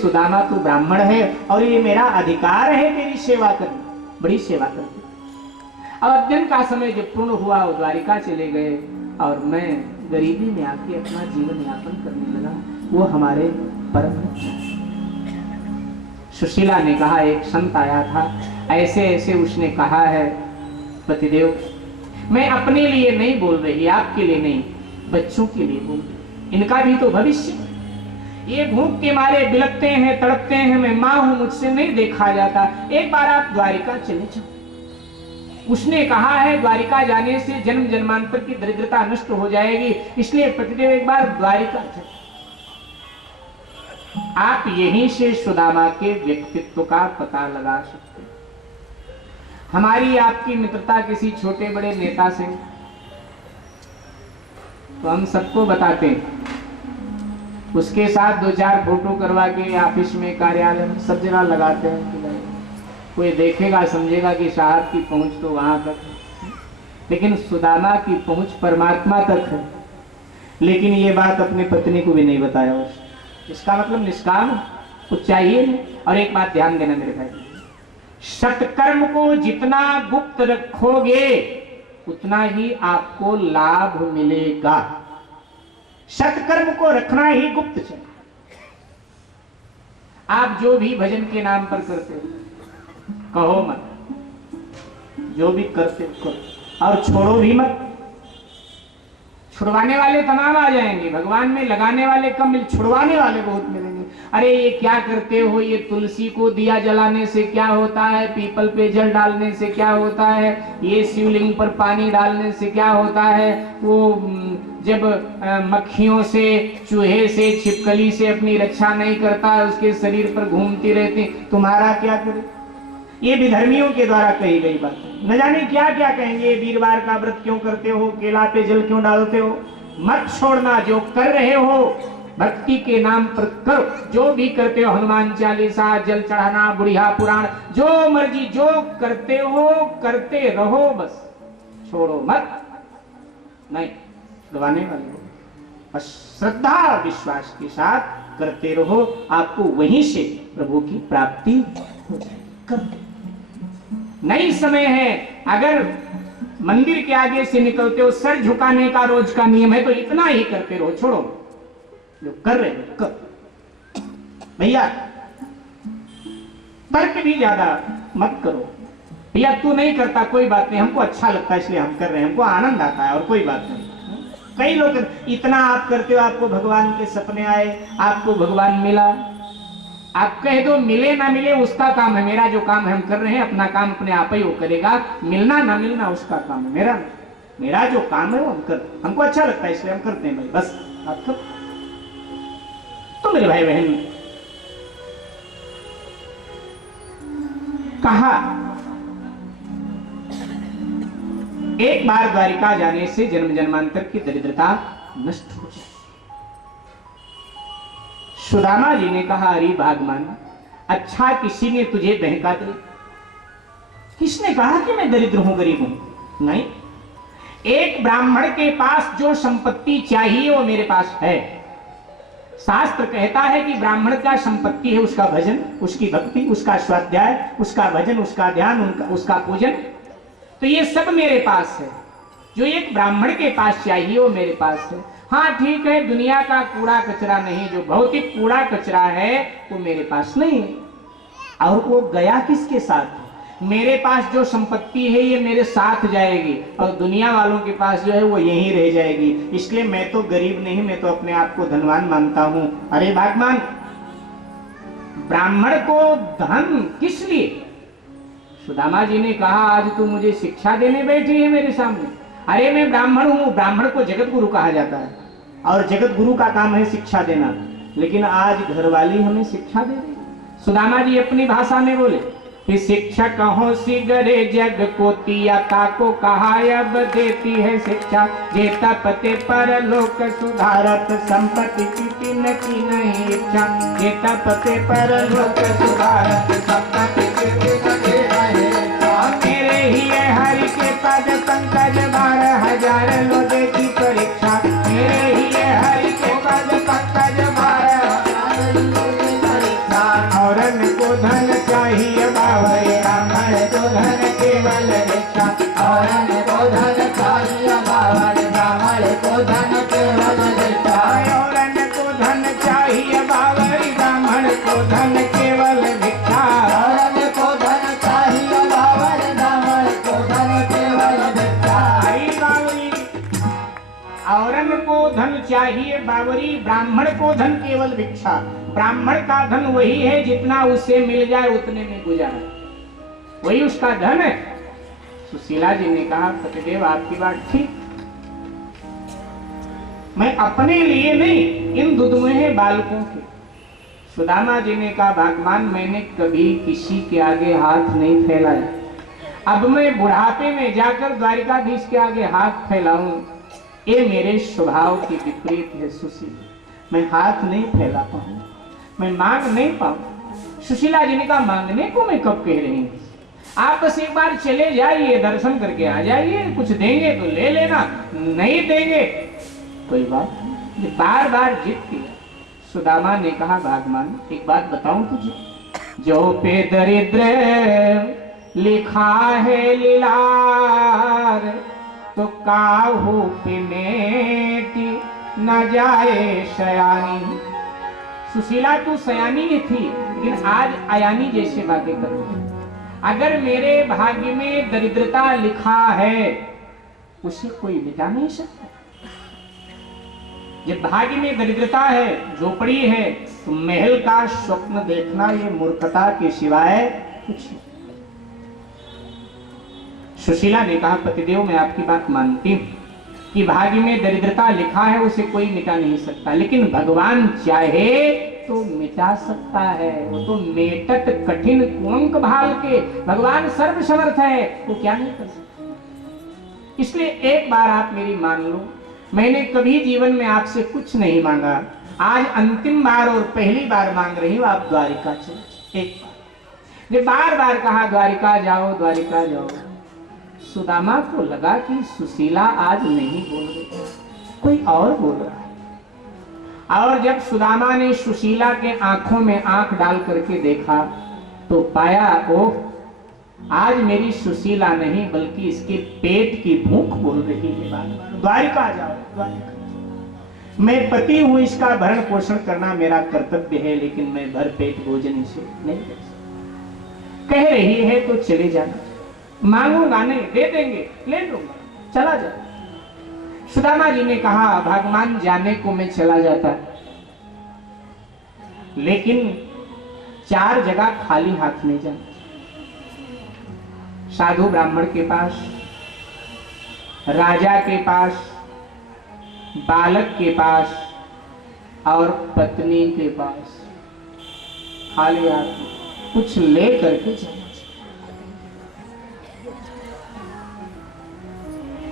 सुदामा तू ब्राह्मण है और ये मेरा अधिकार है तेरी सेवा करनी, बड़ी सेवा करती। अब अध्ययन का समय जब पूर्ण हुआ वो द्वारिका चले गए और मैं गरीबी में आके अपना जीवन यापन करने लगा। वो हमारे परम मित्र। सुशीला ने कहा, एक संत आया था, ऐसे ऐसे उसने कहा है पतिदेव, मैं अपने लिए नहीं बोल रही, आपके लिए नहीं, बच्चों के लिए बोल रही, इनका भी तो भविष्य। ये भूख के मारे बिलखते हैं, तड़पते हैं, मैं माँ हूं, मुझसे नहीं देखा जाता, एक बार आप द्वारिका चले जाओ। उसने कहा है द्वारिका जाने से जन्म जन्मांतर की दरिद्रता नष्ट हो जाएगी, इसलिए पतिदेव एक बार द्वारिका चले। आप यहीं से सुदामा के व्यक्तित्व का पता लगा सकते हैं। हमारी आपकी मित्रता किसी छोटे बड़े नेता से तो हम सबको बताते हैं, उसके साथ 2-4 फोटो करवा के ऑफिस में, कार्यालय में सब जगह लगाते हैं कि कोई देखेगा समझेगा कि साहब की पहुंच तो वहां तक है, लेकिन सुदामा की पहुंच परमात्मा तक है। लेकिन ये बात अपनी पत्नी को भी नहीं बताया उसने। इसका मतलब निष्काम कुछ चाहिए नहीं। और एक बात ध्यान देना मेरे भाई, सत्कर्म को जितना गुप्त रखोगे उतना ही आपको लाभ मिलेगा। सत्कर्म को रखना ही गुप्त चाहिए। आप जो भी भजन के नाम पर करते हो कहो मत, जो भी करते हो करो, और छोड़ो भी मत। छुड़वाने वाले तमाम आ जाएंगे, भगवान में लगाने वाले कम मिल, छुड़वाने वाले बहुत मिलेंगे। अरे ये क्या करते हो, ये तुलसी को दिया जलाने से क्या होता है, पीपल पे जल डालने से क्या होता है, ये शिवलिंग पर पानी डालने से क्या होता है, वो जब मक्खियों से, चूहे से, छिपकली से अपनी रक्षा नहीं करता, उसके शरीर पर घूमती रहती, तुम्हारा क्या करे। ये विधर्मियों के द्वारा कही गई बात है। न जाने क्या क्या कहेंगे, वीरवार का व्रत क्यों करते हो, केला पे जल क्यों डालते हो। मत छोड़ना, जो कर रहे हो भक्ति के नाम पर करो। जो भी करते हो, हनुमान चालीसा, जल चढ़ाना, बुढ़िया पुराण, जो मर्जी जो करते हो करते रहो, बस छोड़ो मत। नहीं छुड़वाने वाले हो, बस श्रद्धा विश्वास के साथ करते रहो, आपको वहीं से प्रभु की प्राप्ति हो जाएगी। नई समय है, अगर मंदिर के आगे से निकलते हो, सर झुकाने का रोज का नियम है, तो इतना ही करते रहो, छोड़ो जो कर रहे हो कर। भैया तर्क भी ज्यादा मत करो, भैया तू नहीं करता कोई बात नहीं, हमको अच्छा लगता है इसलिए हम कर रहे हैं, हमको आनंद आता है और कोई बात नहीं। कई लोग इतना आप करते हो, आपको भगवान के सपने आए, आपको भगवान मिला, आप कह दो मिले ना मिले उसका काम है, मेरा जो काम है हम कर रहे हैं, अपना काम अपने आप ही वो करेगा, मिलना ना मिलना उसका काम है, मेरा जो काम है वो हम कर, हमको अच्छा लगता है इसलिए हम करते हैं भाई, बस आप करो। तो मेरे भाई बहन कहा, एक बार द्वारिका जाने से जन्म जन्मांतर की दरिद्रता नष्ट हो जाए। सुदामा जी ने कहा, अरे भागमान, अच्छा किसी ने तुझे बहका दिया? किसने कहा कि मैं दरिद्र हूं, गरीब हूं? नहीं, एक ब्राह्मण के पास जो संपत्ति चाहिए वो मेरे पास है। शास्त्र कहता है कि ब्राह्मण का संपत्ति है उसका भजन, उसकी भक्ति, उसका स्वाध्याय, उसका भजन, उसका ध्यान, उसका पूजन, तो ये सब मेरे पास है। जो एक ब्राह्मण के पास चाहिए वो मेरे पास है। हाँ ठीक है, दुनिया का कूड़ा कचरा नहीं, जो भौतिक कूड़ा कचरा है वो मेरे पास नहीं है। और वो गया किसके साथ है? मेरे पास जो संपत्ति है ये मेरे साथ जाएगी, और दुनिया वालों के पास जो है वो यहीं रह जाएगी। इसलिए मैं तो गरीब नहीं, मैं तो अपने आप को धनवान मानता हूं। अरे भागमान, ब्राह्मण को धन किस लिए? सुदामा जी ने कहा, आज तू मुझे शिक्षा देने बैठी है मेरे सामने? अरे मैं ब्राह्मण हूं, ब्राह्मण को जगत गुरु कहा जाता है, और जगत गुरु का काम है शिक्षा देना, लेकिन आज घरवाली हमें शिक्षा दे रही। सुदामा जी अपनी भाषा में बोले कि शिक्षक हो सिगरे जग को तिया को कहा अब देती है शिक्षा, जेता पते पर लोक सुधारत संपत्ति की नहीं इच्छा, जेता पते पर लोक सुधारत संपत्ति मेरे ही है हरि के पद पंकज 12,000 लोगे की परीक्षा, मेरे ही है हरि के पद पंकज 12,000 लोगे की परीक्षा। को धन केवल भिक्षा, औरन को धन चाहिए बाबर, ब्राह्मण को धन केवल भिक्षा। हरी बावरी, औरन को धन चाहिए बावरी, ब्राह्मण को धन केवल भिक्षा। ब्राह्मण का धन वही है जितना उससे मिल जाए उतने में गुजारा, वही उसका धन है। सुशीला जी ने कहा पतिदेव आपकी बात ठीक, मैं अपने लिए नहीं इन दुधमुहे बालकों के। सुदामा जी ने कहा भगवान मैंने कभी किसी के आगे हाथ नहीं फैलाया, अब मैं बुढ़ापे में जाकर द्वारिकाधीश के आगे हाथ फैलाऊं ये मेरे स्वभाव के विपरीत है सुशीला, मैं हाथ नहीं फैला पाऊं, मैं मांग नहीं पाऊं। सुशीला जी ने कहा मांगने को मैं कब कह रही हूं, आप बस एक बार चले जाइए दर्शन करके आ जाइए, कुछ देंगे तो ले लेना, नहीं देंगे कोई बात नहीं। बार बार जिद किया। सुदामा ने कहा भगवान एक बात बताऊं तुझे, जो पे दरिद्र लिखा है लीलार, तो काहू पे मेटी न जाए शयानी। सुशीला तू सयानी थी लेकिन आज अयानी जैसे बातें कर रही है। अगर मेरे भाग्य में दरिद्रता लिखा है उसे कोई मिटा नहीं सकता। जब भाग्य में दरिद्रता है, झोपड़ी है, तो महल का स्वप्न देखना ये मूर्खता के सिवाय कुछ नहीं। सुशीला ने कहा पतिदेव मैं आपकी बात मानती हूं कि भाग्य में दरिद्रता लिखा है उसे कोई मिटा नहीं सकता, लेकिन भगवान चाहे तो मिटा सकता है। वो तो मेटत कठिन कुंक भाल के, भगवान सर्वसमर्थ है, वो क्या नहीं कर सकता। इसलिए एक बार आप मेरी मान लो, मैंने कभी जीवन में आपसे कुछ नहीं मांगा, आज अंतिम बार और पहली बार मांग रही हूं आप द्वारिका चलो। एक बार जब बार बार कहा द्वारिका जाओ द्वारिका जाओ, सुदामा को लगा कि सुशीला आज नहीं बोल रही, कोई और बोल रहा है। और जब सुदामा ने सुशीला के आंखों में आंख डाल करके देखा तो पाया ओह आज मेरी सुशीला नहीं बल्कि इसके पेट की भूख बोल रही है। द्वारिका जाओ द्वारिका, मैं पति हूं, इसका भरण पोषण करना मेरा कर्तव्य है, लेकिन मैं भर पेट भोजन इसे नहीं कर सकता। कह रही है तो चले जाना, मांगूंगा नहीं, दे देंगे, ले लूंगा, चला जा। सुदामा जी ने कहा भगवान जाने को मैं चला जाता, लेकिन 4 जगह खाली हाथ नहीं जाना। साधु ब्राह्मण के पास, राजा के पास, बालक के पास और पत्नी के पास, खाली हाथ कुछ ले करके जाना।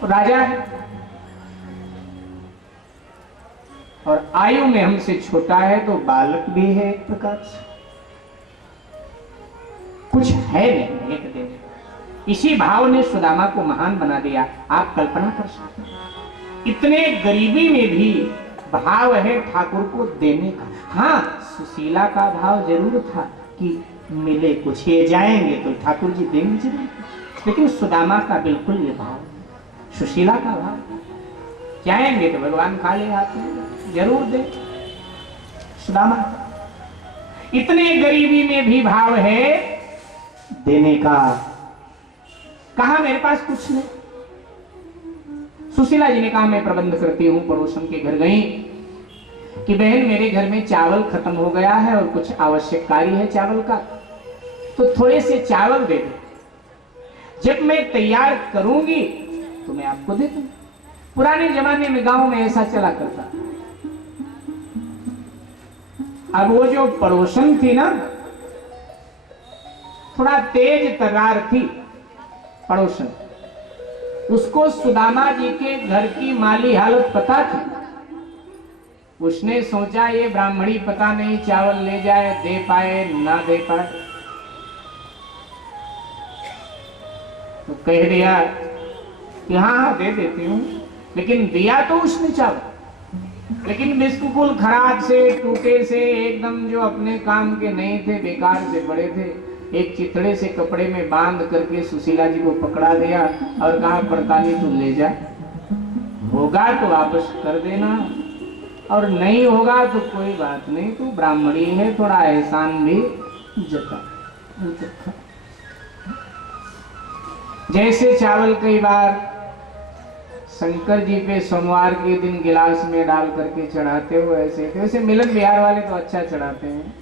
राजा है और आयु में हमसे छोटा है तो बालक भी है, एक प्रकार से कुछ है नहीं एक दिन। इसी भाव ने सुदामा को महान बना दिया। आप कल्पना कर सकते हैं इतने गरीबी में भी भाव है ठाकुर को देने का। हाँ सुशीला का भाव जरूर था कि मिले कुछ, ये जाएंगे तो ठाकुर जी देंगे जरूर, लेकिन सुदामा का बिल्कुल ये भाव, सुशीला का भाव जाएंगे तो भगवान खाली हाथ में जरूर दे। सुदामा इतने गरीबी में भी भाव है देने का। कहा मेरे पास कुछ नहीं। सुशीला जी ने कहा मैं प्रबंध करती हूं। पड़ोसन के घर गई कि बहन मेरे घर में चावल खत्म हो गया है और कुछ आवश्यक कार्य है चावल का, तो थोड़े से चावल दे दो, जब मैं तैयार करूंगी तो मैं आपको दे दूंगी। पुराने जमाने में गांव में ऐसा चला करता। अब वो जो पड़ोसन थी ना, थोड़ा तेज तर्रार थी पड़ोसन, उसको सुदामा जी के घर की माली हालत पता थी। उसने सोचा ये ब्राह्मणी पता नहीं चावल ले जाए, दे पाए ना दे पाए, तो कह दिया कि हाँ दे देती हूं। लेकिन दिया तो उसने चावल, लेकिन बिल्कुल खराब से, टूटे से, एकदम जो अपने काम के नहीं थे, बेकार से पड़े थे। एक चिथड़े से कपड़े में बांध करके सुशीला जी को पकड़ा दिया और कहा पड़ताली तू ले जा, होगा तो वापस कर देना, और नहीं होगा तो कोई बात नहीं, तू ब्राह्मणी है, थोड़ा एहसान भी जता। जैसे चावल कई बार शंकर जी पे सोमवार के दिन गिलास में डाल करके चढ़ाते हो, ऐसे वैसे मिलन बिहार वाले तो अच्छा चढ़ाते हैं,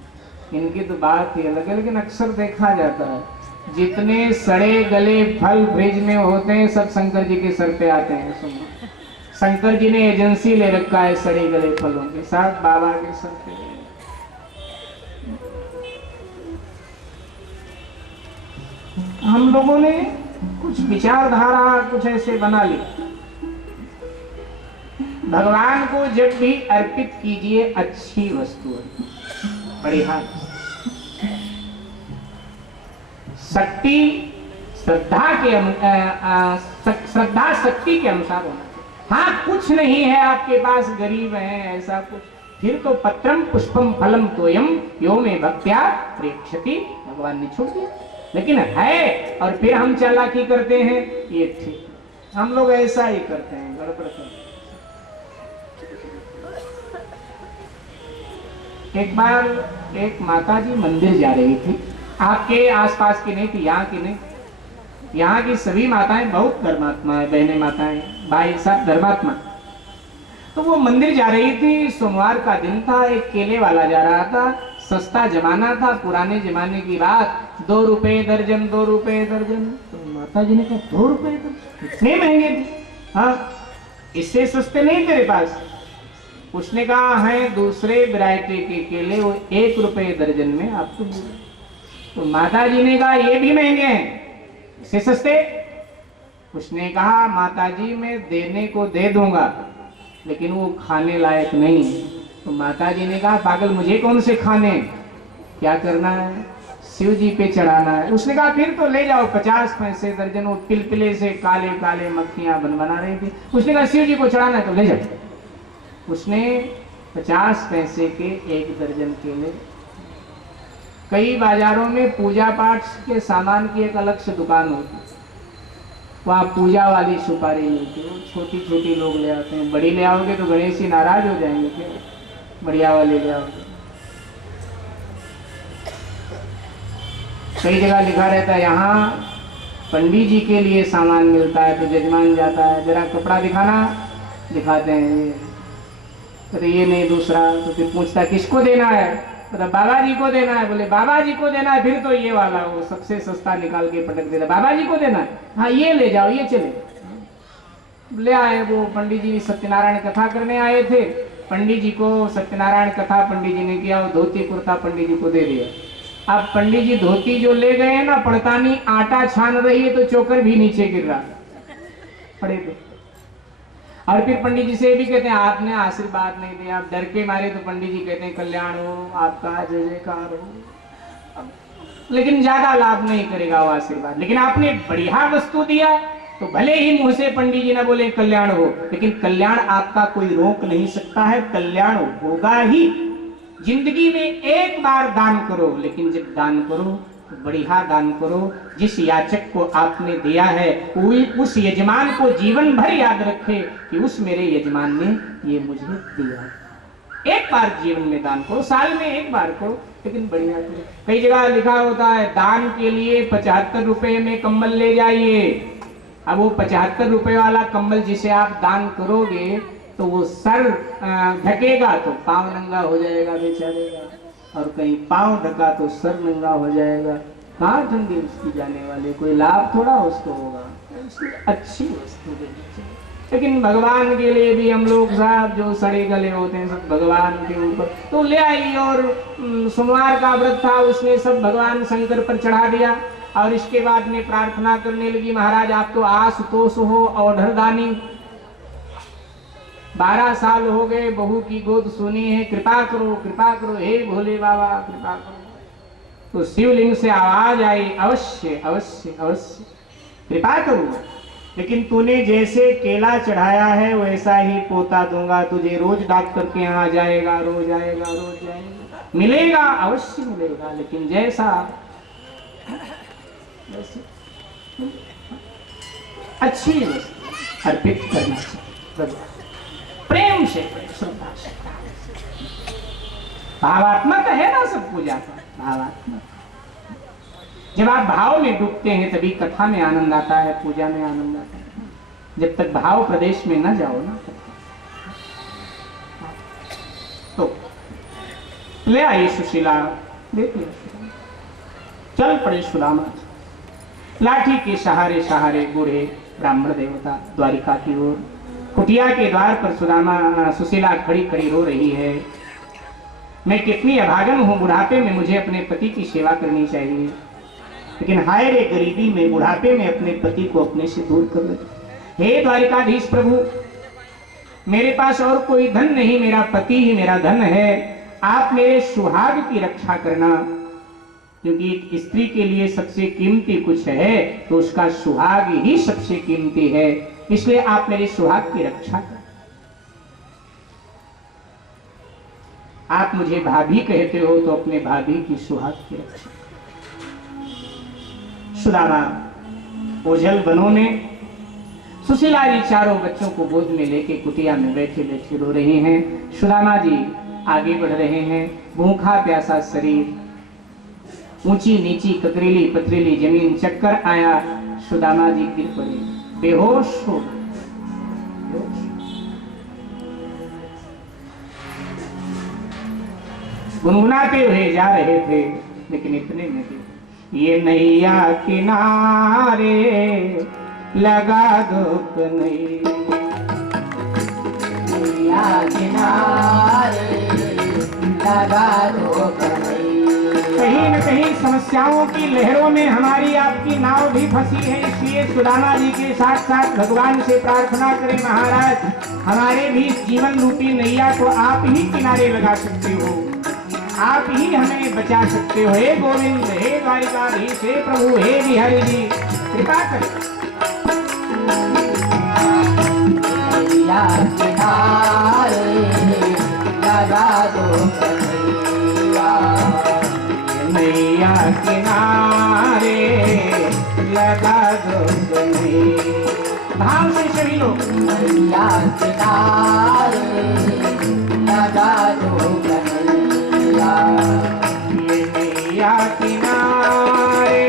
इनकी तो बात ही अलग है। लेकिन अक्सर देखा जाता है जितने सड़े गले फल फ्रिज में होते हैं सब शंकर जी के सर पे आते हैं। सुनो, शंकर जी ने एजेंसी ले रखा है सड़े गले फलों के साथ बाबा के सर पे। हम लोगों ने कुछ विचारधारा कुछ ऐसे बना ली, भगवान को जब भी अर्पित कीजिए अच्छी वस्तु है, बढ़िया शक्ति श्रद्धा के श्रद्धा शक्ति के अनुसार होना चाहिए। हाँ कुछ नहीं है आपके पास, गरीब है ऐसा कुछ, फिर तो पत्रम पुष्पम फलम तोयम यो में भक्त्या प्रेक्षति, भगवान ने छोड़ दिया। लेकिन है और फिर हम चालाकी करते हैं, ये ठीक, हम लोग ऐसा ही करते हैं, गड़बड़ करते हैं। एक बार एक माता जी मंदिर जा रही थी, आपके आसपास की नहीं थी, यहाँ की नहीं, यहाँ की सभी माताएं बहुत धर्मात्मा है, बहनें माताएं भाई सब धर्मात्मा। तो वो मंदिर जा रही थी, सोमवार का दिन था, एक केले वाला जा रहा था, सस्ता जमाना था, पुराने जमाने की बात, 2 रुपए दर्जन, 2 रुपए दर्जन। तो माता जी ने कहा 2 रुपए दर्जन, इतने महंगे थे? हाँ, इससे सस्ते नहीं तेरे पास? उसने कहा है दूसरे वैरायटी के केले वो 1 रुपए दर्जन में आपको मिले। तो माता जी ने कहा ये भी महंगे हैं, इससे सस्ते? उसने कहा माता जी मैं देने को दे दूंगा लेकिन वो खाने लायक नहीं। तो माता जी ने कहा पागल, मुझे कौन से खाने, क्या करना है? शिव जी पे चढ़ाना है। उसने कहा फिर तो ले जाओ, 50 पैसे दर्जन। वो पिलपिले से काले काले मक्खियां बना रही थी। उसने कहा शिव जी को चढ़ाना है तो ले जाओ। उसने 50 पैसे के 1 दर्जन केले। कई बाजारों में पूजा पाठ के सामान की एक अलग से दुकान होती, वहाँ पूजा वाली सुपारी मिलती है, छोटी छोटी लोग ले आते हैं। बड़ी ले आओगे तो गणेश जी नाराज हो जाएंगे, क्या बढ़िया वाली ले आओगे। कई जगह लिखा रहता है यहाँ पंडित जी के लिए सामान मिलता है, तो जजमान जाता है जरा कपड़ा दिखाना, दिखाते हैं तो ये नहीं दूसरा। तो फिर पूछता है किसको देना है, मतलब बाबा जी को देना है। बोले बाबा जी को देना है, फिर तो ये वाला वो सबसे सस्ता निकाल के पटक देता, बाबा जी को देना है, हाँ ये ले जाओ, ये चले। ले आए, वो पंडित जी सत्यनारायण कथा करने आए थे, पंडित जी को सत्यनारायण कथा पंडित जी ने किया, वो धोती कुर्ता पंडित जी को दे दिया। अब पंडित जी धोती जो ले गए ना, पड़तानी आटा छान रही है तो चोकर भी नीचे गिर रहा पड़े थे। और फिर पंडित जी से भी कहते हैं आपने आशीर्वाद नहीं दिया, आप डर के मारे। तो पंडित जी कहते हैं कल्याण हो आपका, जय जयकार हो। लेकिन ज्यादा लाभ नहीं करेगा वो आशीर्वाद, लेकिन आपने बढ़िया वस्तु दिया तो भले ही मुंह से पंडित जी ना बोले कल्याण हो, लेकिन कल्याण आपका कोई रोक नहीं सकता है, कल्याण होगा ही। जिंदगी में एक बार दान करो, लेकिन जब दान करो बढ़िया दान करो। जिस याचक को आपने दिया है उस यजमान को जीवन भर याद रखे कि उस मेरे यजमान ने ये मुझे दिया। एक बार जीवन में दान करो, साल में एक बार करो, लेकिन बढ़िया करो। कई जगह लिखा होता है दान के लिए 75 रुपए में कंबल ले जाइए। अब वो 75 रुपए वाला कंबल जिसे आप दान करोगे तो वो सर ढकेगा तो पांव नंगा हो जाएगा बेचारे का, और कहीं पांव ढका तो सर नंगा हो जाएगा। कहाँ ठंडी उसकी जाने वाली, कोई लाभ थोड़ा उसको होगा। अच्छी वस्तु देनी चाहिए। लेकिन भगवान के लिए भी हम लोग साहब जो सड़े गले होते हैं सब भगवान के ऊपर तो ले आई। और सोमवार का व्रत था, उसने सब भगवान शंकर पर चढ़ा दिया। और इसके बाद में प्रार्थना करने लगी, महाराज आप तो आशुतोष हो, औढ़रदानी, 12 साल हो गए बहू की गोद सुनी है, कृपा करो हे भोले बाबा कृपा करो। तो शिवलिंग से आवाज आई अवश्य अवश्य अवश्य कृपा करूंगा, लेकिन तूने जैसे केला चढ़ाया है वैसा ही पोता दूंगा तुझे। रोज डॉक्टर के यहाँ जाएगा, रोज आएगा, रोज जाएगा, मिलेगा अवश्य मिलेगा, लेकिन जैसा अच्छी वस्तु अर्पित करना चाहिए। प्रेम से करें, श्रद्धा से। भावात्मक है ना सब पूजा का, भावात्मक। जब आप भाव में डूबते हैं तभी कथा में आनंद आता है, पूजा में आनंद आता है। जब तक भाव प्रदेश में न जाओ ना, तो ले आई सुशीला, देख लिया, चल पड़े सुदामा। लाठी के सहारे सहारे बूढ़े ब्राह्मण देवता द्वारिका की ओर। कुटिया के द्वार पर सुशीला खड़ी खड़ी रो रही है। मैं कितनी अभागन हूं, बुढ़ापे में मुझे अपने पति की सेवा करनी चाहिए, लेकिन हाय रे गरीबी में बुढ़ापे में अपने पति को अपने से दूर कर रहे। हे द्वारिकाधीश प्रभु, मेरे पास और कोई धन नहीं, मेरा पति ही मेरा धन है। आप मेरे सुहाग की रक्षा करना, क्योंकि एक स्त्री के लिए सबसे कीमती कुछ है तो उसका सुहाग ही सबसे कीमती है, इसलिए आप मेरे सुहाग की रक्षा करें। आप मुझे भाभी कहते हो तो अपने भाभी की सुहाग की रक्षा। सुदामा ओझल वनों में, सुशीला जी चारों बच्चों को गोद में लेके कुटिया में बैठे बैठे रो रहे हैं। सुदामा जी आगे बढ़ रहे हैं, भूखा प्यासा शरीर, ऊंची नीची कतरीली पथरीली जमीन, चक्कर आया, सुदामा जी गिर पड़े, बेहोश हो गए। गुनगुनाते हुए जा रहे थे, लेकिन इतने में ये नैया किनारे लगा दो कन्हैया, किनारे लगा दो कन्हैया। कहीं न कहीं समस्याओं की लहरों में हमारी आपकी नाव भी फंसी है, इसलिए सुदामा जी के साथ साथ भगवान से प्रार्थना करें, महाराज हमारे भी जीवन रूपी नैया को आप ही किनारे लगा सकते हो, आप ही हमें बचा सकते हो। हे गोविंद, हे द्वारिकाधीश, हे प्रभु, हे बिहारी जी, कृपा करें। किनारे लगा दो कन्हैया, नैया किनारे लगा दो कन्हैया। भाव से सभी लोग, नैया किनारे लगा दो कन्हैया, ये नैया किनारे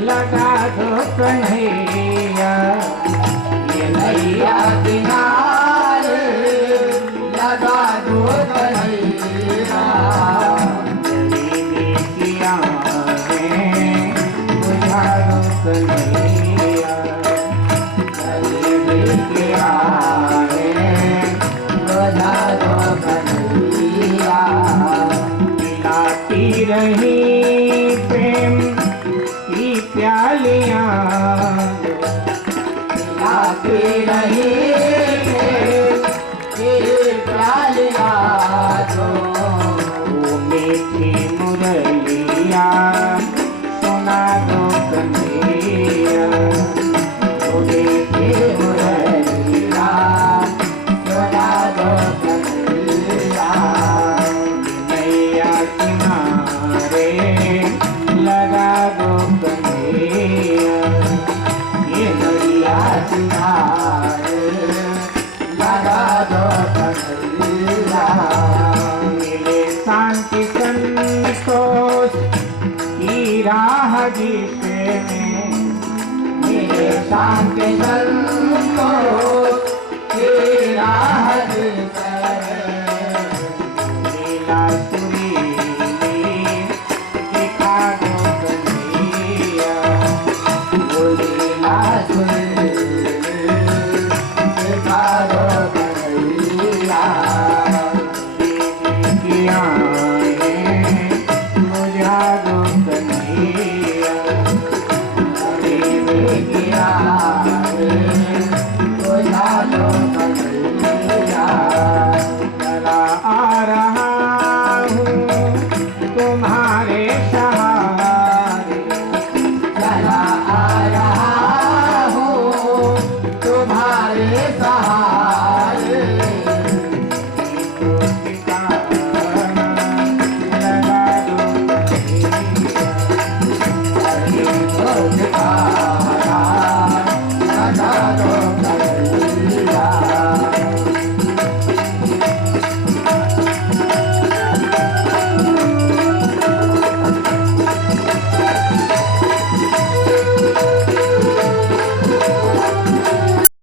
लगा दो कन्हैया, ये नैया किनारे लगा दो कन्हैया, गरीबी की आंखें बुझा दो कन्हैया, गरीबी की आंखें बुझा दो कन्हैया, पिलाती रही प्रेम की प्यालियां, पिलाती रही प्यालियां दो, वो मीठी मुरलिया सुना दो कन्हैया, वो मीठी मुरलिया सुना दो कन्हैया, नैया किनारे लगा दो कन्हैया, ये नैया किनारे लगा दो कन्हैया, मिले शांति संतोष की राह जिसे में, मेरे शांति संतोष की राह जिसे लीला सुरीली दिखा दो कन्हैया, वो लीला सुरीली दिखा दो कन्हैया, की आएं बुझा